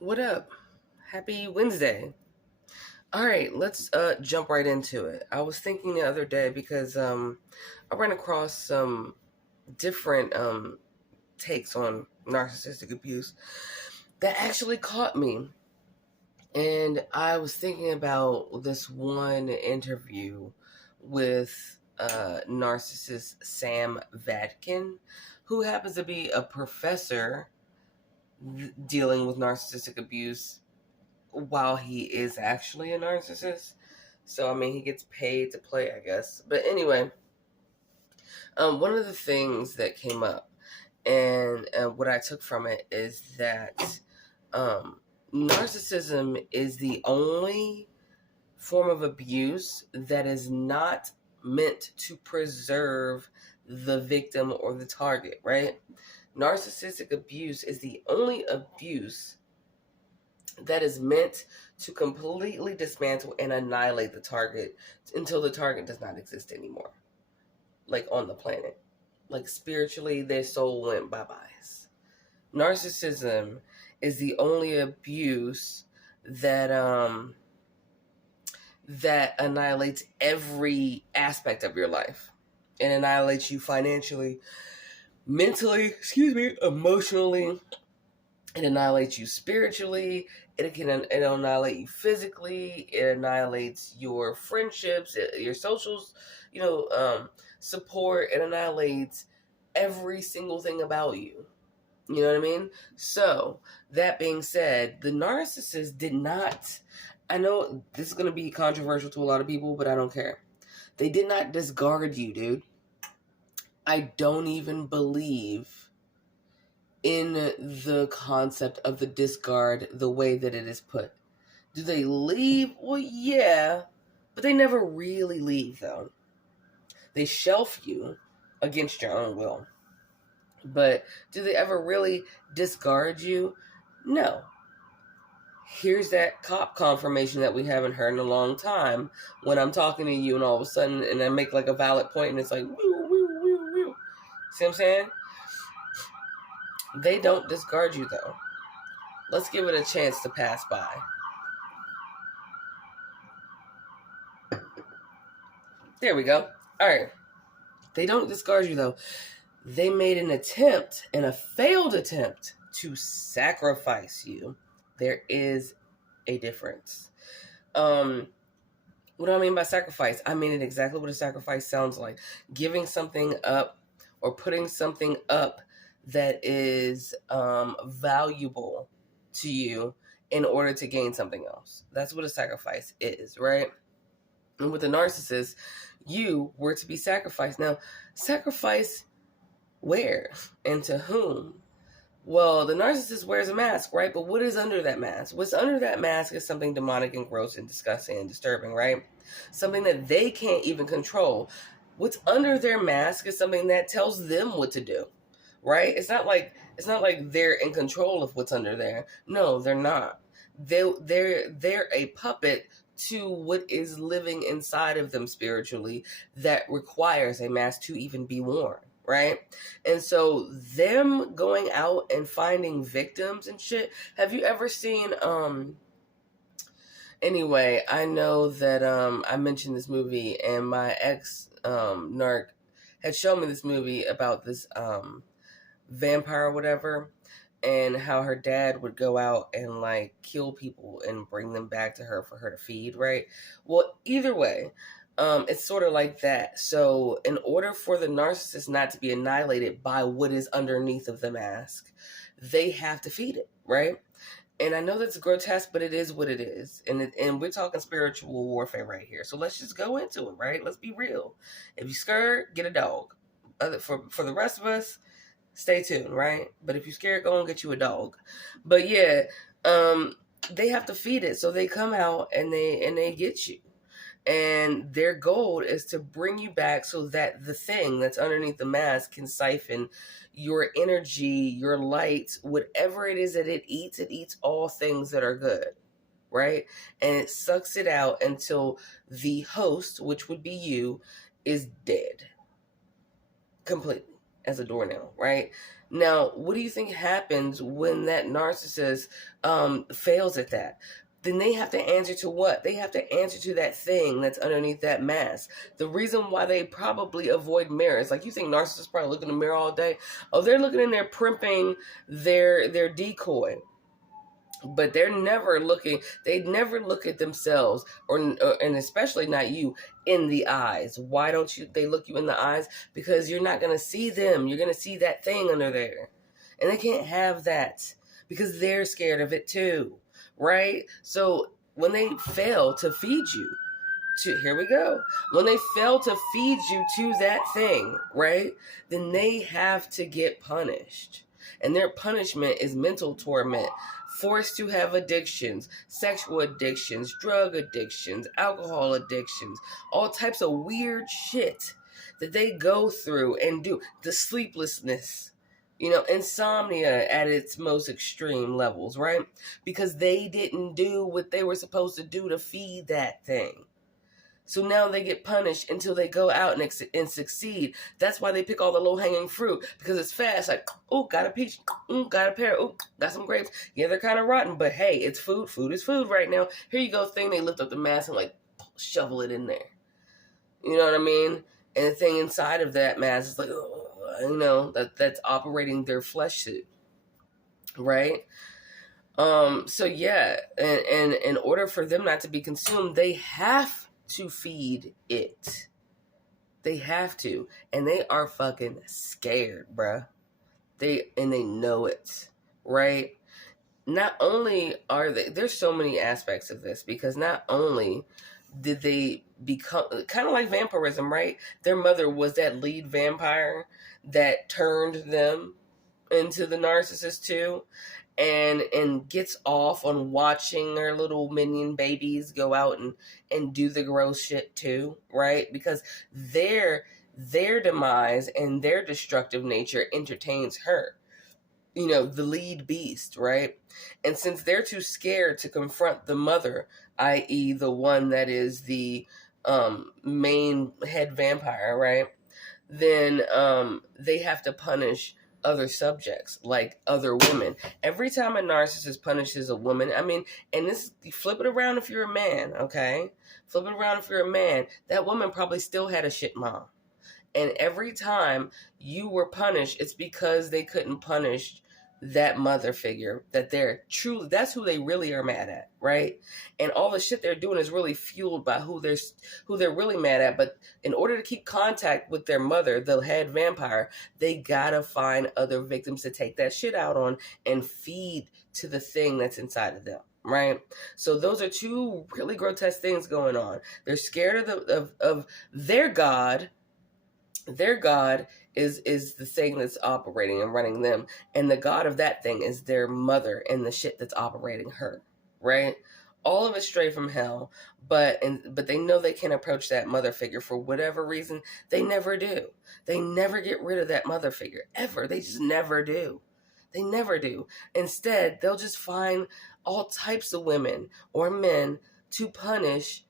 What up? Happy Wednesday. All right, let's jump right into it. I was thinking the other day because I ran across some different takes on narcissistic abuse that actually caught me. And I was thinking about this one interview with narcissist Sam Vadkin, who happens to be a professor dealing with narcissistic abuse while he is actually a narcissist. So, I mean, he gets paid to play, I guess. But anyway, one of the things that came up and what I took from it is that narcissism is the only form of abuse that is not meant to preserve the victim or the target, right? Narcissistic abuse is the only abuse that is meant to completely dismantle and annihilate the target until the target does not exist anymore, like on the planet. Like spiritually, their soul went bye-byes. Narcissism is the only abuse that that annihilates every aspect of your life. It annihilates you financially, mentally, emotionally. It annihilates you spiritually. It annihilate you physically. It annihilates your friendships, your socials, support. It annihilates every single thing about you. You know what I mean? So, that being said, the narcissist did not, I know this is going to be controversial to a lot of people, but I don't care. They did not discard you, dude. I don't even believe in the concept of the discard the way that it is put. Do they leave? Well, yeah, but they never really leave, though. They shelf you against your own will. But do they ever really discard you? No. Here's that cop confirmation that we haven't heard in a long time when I'm talking to you and all of a sudden, and I make like a valid point and it's like, woo, woo, woo, woo. See what I'm saying? They don't discard you, though. Let's give it a chance to pass by. There we go. All right. They don't discard you, though. They made an attempt, and a failed attempt, to sacrifice you. There is a difference. What do I mean by sacrifice? I mean exactly what a sacrifice sounds like. Giving something up or putting something up that is valuable to you in order to gain something else. That's what a sacrifice is, right? And with a narcissist, you were to be sacrificed. Now, sacrifice where and to whom? Well, the narcissist wears a mask, right? But what is under that mask? What's under that mask is something demonic and gross and disgusting and disturbing, right? Something that they can't even control. What's under their mask is something that tells them what to do, right? It's not like they're in control of what's under there. No, they're not. They're a puppet to what is living inside of them spiritually that requires a mask to even be worn, right? And so them going out and finding victims and shit. Have you ever seen anyway, I know that I mentioned this movie and my ex narc had shown me this movie about this vampire or whatever, and how her dad would go out and like kill people and bring them back to her for her to feed, right? Well, either way, it's sort of like that. So in order for the narcissist not to be annihilated by what is underneath of the mask, they have to feed it, right? And I know that's grotesque, but it is what it is. And we're talking spiritual warfare right here. So let's just go into it, right? Let's be real. If you're scared, get a dog. For the rest of us, stay tuned, right? But if you're scared, go and get you a dog. But yeah, they have to feed it. So they come out and they get you. And their goal is to bring you back so that the thing that's underneath the mask can siphon your energy, your light, whatever it is that it eats all things that are good, right? And it sucks it out until the host, which would be you, is dead completely. as a doornail, right? Now, what do you think happens when that narcissist fails at that? Then they have to answer to what? They have to answer to that thing that's underneath that mask. The reason why they probably avoid mirrors, like you think narcissists probably look in the mirror all day. Oh, they're looking in there primping their decoy. But they're never looking, they never look at themselves and especially not you in the eyes. Why don't they look you in the eyes? Because you're not going to see them. You're going to see that thing under there. And they can't have that because they're scared of it too. Right? So when they fail to feed you, here we go. When they fail to feed you to that thing, right? Then they have to get punished. And their punishment is mental torment, forced to have addictions, sexual addictions, drug addictions, alcohol addictions, all types of weird shit that they go through and do. The sleeplessness, insomnia at its most extreme levels, right? Because they didn't do what they were supposed to do to feed that thing. So now they get punished until they go out and succeed. That's why they pick all the low-hanging fruit, because it's fast. Like, oh, got a peach. Got a pear. Oh, got some grapes. Yeah, they're kind of rotten, but hey, it's food. Food is food right now. Here you go thing. They lift up the mask and like shovel it in there. You know what I mean? And the thing inside of that mask is like, that's operating their flesh suit, right? So yeah, and in order for them not to be consumed, they have to feed it. They have to. And they are fucking scared, bruh. They know it, right? Not only are there's so many aspects of this, because not only did they become kind of like vampirism, right? Their mother was that lead vampire that turned them into the narcissist too. And gets off on watching her little minion babies go out and do the gross shit too, right? Because their demise and their destructive nature entertains her, the lead beast, right? And since they're too scared to confront the mother, i.e. the one that is the main head vampire, right? Then they have to punish other subjects, like other women. Every time a narcissist punishes a woman, and this, flip it around if you're a man, okay? Flip it around if you're a man. That woman probably still had a shit mom. And every time you were punished, it's because they couldn't punish that mother figure that that's who they really are mad at, right? And all the shit they're doing is really fueled by who they're really mad at. But in order to keep contact with their mother, the head vampire, they gotta find other victims to take that shit out on and feed to the thing that's inside of them, right? So those are two really grotesque things going on. They're scared of their god. Their god is the thing that's operating and running them, and the god of that thing is their mother and the shit that's operating her, right? All of it straight from hell, but they know they can't approach that mother figure for whatever reason. They never do. They never get rid of that mother figure ever. They just never do. They never do. Instead, they'll just find all types of women or men to punish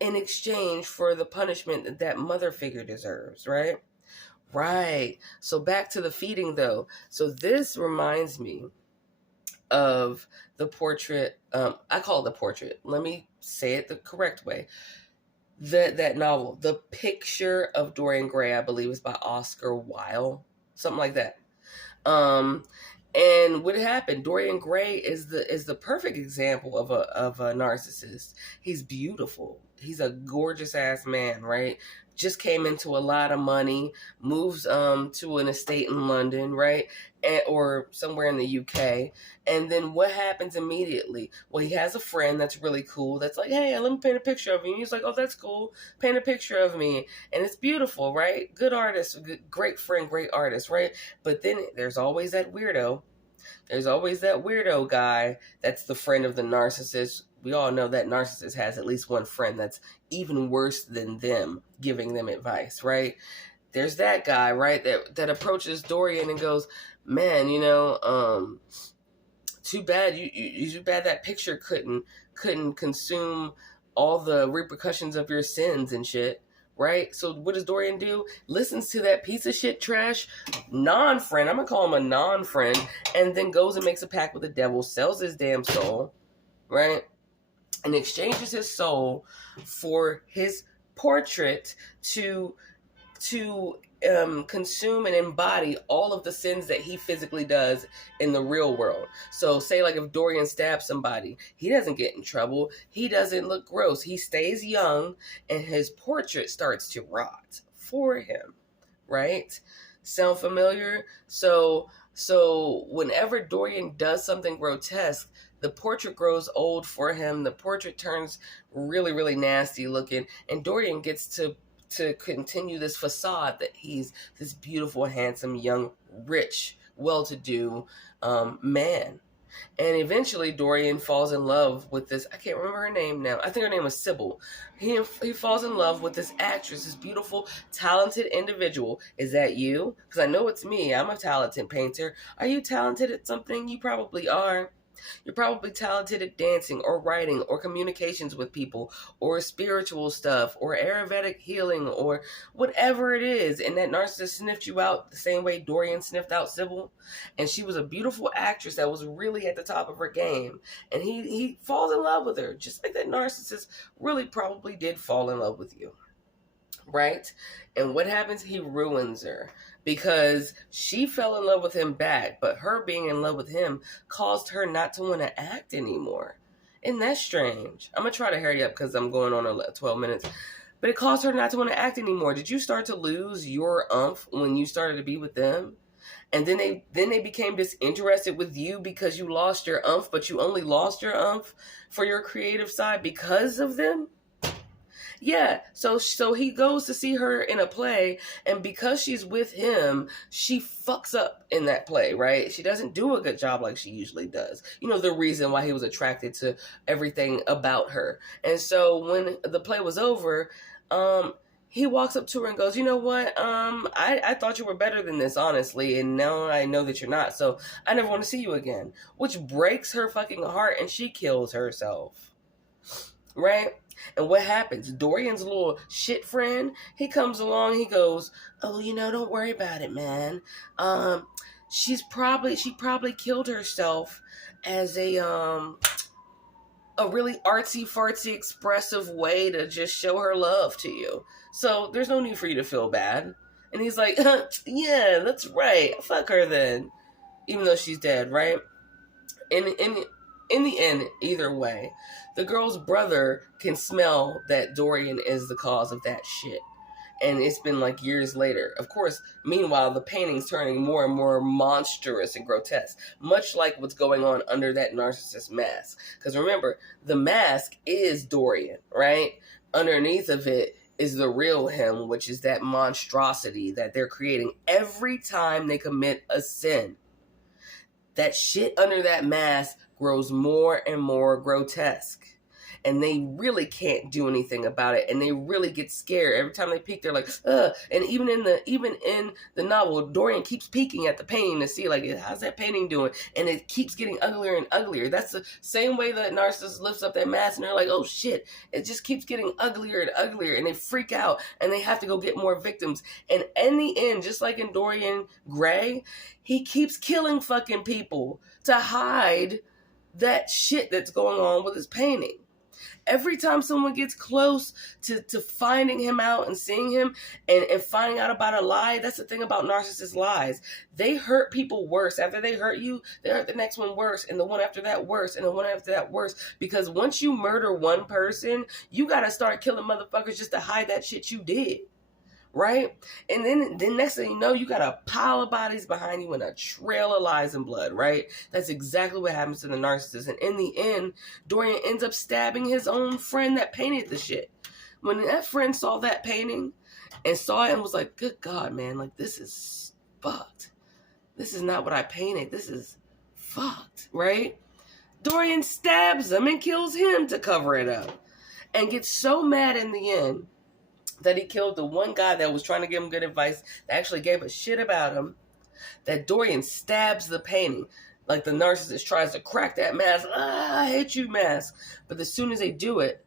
in exchange for the punishment that mother figure deserves, right? Right. So back to the feeding, though. So this reminds me of the portrait. I call it the portrait. Let me say it the correct way. That novel, The Picture of Dorian Gray, I believe is by Oscar Wilde, something like that. And what happened? Dorian Gray is the perfect example of a narcissist. He's beautiful. He's a gorgeous ass man, right? Just came into a lot of money, moves to an estate in London, right? Or somewhere in the UK. And then what happens immediately? Well, he has a friend that's really cool that's like, hey, let me paint a picture of you. And he's like, oh, that's cool. Paint a picture of me. And it's beautiful, right? Good artist, great friend, great artist, right? But then there's always that weirdo. There's always that weirdo guy that's the friend of the narcissist. We all know that narcissist has at least one friend that's even worse than them, giving them advice, right? There's that guy, right, that approaches Dorian and goes, man, too bad too bad that picture couldn't consume all the repercussions of your sins and shit, right? So what does Dorian do? Listens to that piece of shit trash non-friend, I'm gonna call him a non-friend, and then goes and makes a pact with the devil, sells his damn soul, right? And exchanges his soul for his portrait to consume and embody all of the sins that he physically does in the real world. So say like if Dorian stabs somebody, he doesn't get in trouble. He doesn't look gross. He stays young and his portrait starts to rot for him, right? Sound familiar? So whenever Dorian does something grotesque, the portrait grows old for him. The portrait turns really, really nasty looking, and Dorian gets to continue this facade that he's this beautiful, handsome, young, rich, well-to-do man. And eventually Dorian falls in love with this, I can't remember her name now. I think her name was Sybil. He falls in love with this actress, this beautiful, talented individual. Is that you? Because I know it's me. I'm a talented painter. Are you talented at something? You probably are. You're probably talented at dancing or writing or communications with people or spiritual stuff or Ayurvedic healing or whatever it is. And that narcissist sniffed you out the same way Dorian sniffed out Sybil. And she was a beautiful actress that was really at the top of her game. And he falls in love with her, just like that narcissist really probably did fall in love with you. Right? And what happens? He ruins her because she fell in love with him back, but her being in love with him caused her not to want to act anymore. Isn't that strange? I'm going to try to hurry up because I'm going on 12 minutes. But it caused her not to want to act anymore. Did you start to lose your umph when you started to be with them? And then they became disinterested with you because you lost your umph, but you only lost your umph for your creative side because of them? Yeah, so he goes to see her in a play, and because she's with him, she fucks up in that play, right? She doesn't do a good job like she usually does. You know, the reason why he was attracted to everything about her. And so when the play was over, he walks up to her and goes, you know what, I thought you were better than this, honestly, and now I know that you're not, so I never want to see you again. Which breaks her fucking heart, and she kills herself. Right? And what happens? Dorian's little shit friend, he comes along, he goes, oh, you know, don't worry about it, man. She probably killed herself as a really artsy-fartsy expressive way to just show her love to you. So there's no need for you to feel bad. And he's like, yeah, that's right. Fuck her then. Even though she's dead, right? In the end, either way, the girl's brother can smell that Dorian is the cause of that shit. And it's been like years later. Of course, meanwhile, the painting's turning more and more monstrous and grotesque, much like what's going on under that narcissist mask. Because remember, the mask is Dorian, right? Underneath of it is the real him, which is that monstrosity that they're creating every time they commit a sin. That shit under that mask grows more and more grotesque. And they really can't do anything about it. And they really get scared. Every time they peek, they're like, ugh. And even in the novel, Dorian keeps peeking at the painting to see, like, how's that painting doing? And it keeps getting uglier and uglier. That's the same way that narcissist lifts up their mask and they're like, oh shit. It just keeps getting uglier and uglier. And they freak out and they have to go get more victims. And in the end, just like in Dorian Gray, he keeps killing fucking people to hide that shit that's going on with his painting. Every time someone gets close to finding him out and seeing him and finding out about a lie, that's the thing about narcissist lies. They hurt people worse. After they hurt you, they hurt the next one worse, and the one after that worse, and the one after that worse. Because once you murder one person, you got to start killing motherfuckers just to hide that shit you did. Right? And then next thing you know, you got a pile of bodies behind you and a trail of lies and blood, right? That's exactly what happens to the narcissist. And in the end, Dorian ends up stabbing his own friend that painted the shit. When that friend saw that painting and saw it and was like, good God, man, like, this is fucked. This is not what I painted. This is fucked, right? Dorian stabs him and kills him to cover it up and gets so mad in the end that he killed the one guy that was trying to give him good advice, that actually gave a shit about him, that Dorian stabs the painting. Like the narcissist tries to crack that mask. I hate you mask. But as soon as they do it,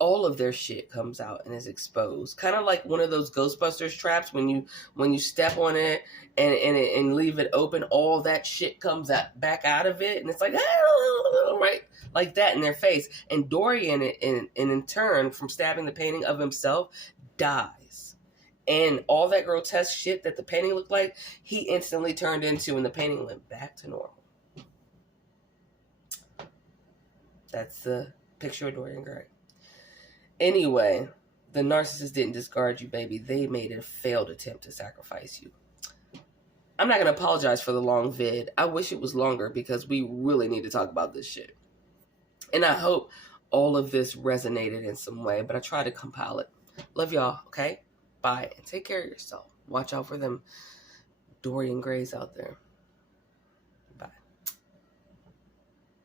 all of their shit comes out and is exposed. Kind of like one of those Ghostbusters traps when you step on it and leave it open, all that shit comes back out of it, and it's like, right, like that in their face. And Dorian, in turn, from stabbing the painting of himself, dies. And all that grotesque shit that the painting looked like, he instantly turned into, and the painting went back to normal. That's the picture of Dorian Gray. Anyway, the narcissist didn't discard you, baby. They made a failed attempt to sacrifice you. I'm not going to apologize for the long vid. I wish it was longer because we really need to talk about this shit. And I hope all of this resonated in some way, but I try to compile it. Love y'all, okay? Bye, and take care of yourself. Watch out for them Dorian Grays out there.